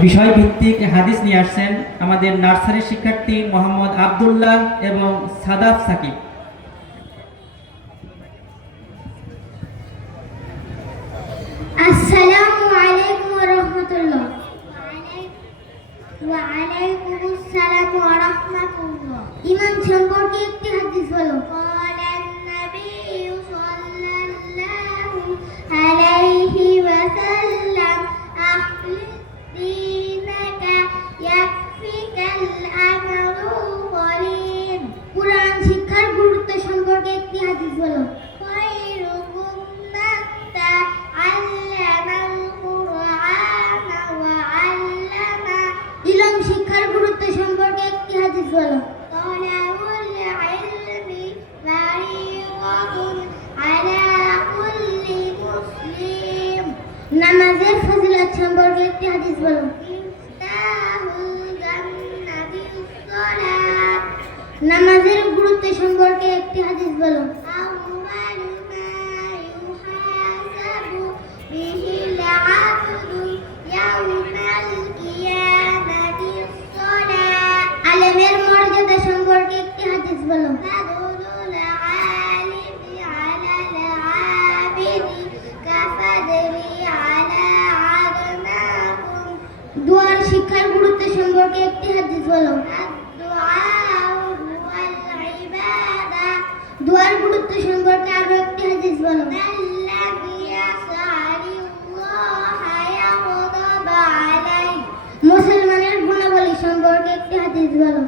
বিষয়ভিত্তিক হাদিস নিয়ে আসছেন আমাদের নার্সারি শিক্ষার্থী মোহাম্মদ আব্দুল্লাহ এবং সাদাফ সাকিব। আসসালামু আলাইকুম ওয়া রাহমাতুল্লাহ। ওয়া আলাইকুমুস সালাম ওয়া রাহমাতুল্লাহ। ঈমান সম্পর্কে একটি হাদিস বলো। ক্বালান নাবিয়্যু সাল্লাল্লাহু আলাইহি ওয়াসাল্লাম আখলিস দীনাকা ইয়াকফিকাল আমরু কলিল। কুরআন শিক্ষার গুরুত্ব সম্পর্কে একটি হাদিস বলো। খায়রুকুম মান তাআল্লামাল কুরআনা ওয়া আল্লামা। ইলম শিক্ষার গুরুত্ব সম্পর্কে একটি হাদিস বলো। তালাবুল ইলমি ফারিদাতুন আলা কুল্লি মুসলিম। নামাজের ফজিলত সম্পর্কে একটি হাদিস বলো। ইফতাহুল জান্নাতিস সালাত। নামাজের গুরুত্ব সম্পর্কে একটি হাদিস বলো। আউয়ালু মা ইউহাসাবু বিহিল আবদু ইয়াউমাল কিয়ামাতিস সালাত। আলেমের মর্যাদা সম্পর্কে একটি হাদিস বলো। ফাদলুল আলিমি আলাল আবিদি কাফাদলি আলা আদনাকুম। দুআর শিক্ষার গুরুত্ব সম্পর্কে একটি হাদিস বলো। দুআর গুরুত্ব সম্পর্কে আরো একটি হাদিস বলো। মুসলমানের গুণাবলী সম্পর্কে একটি হাদিস বলো।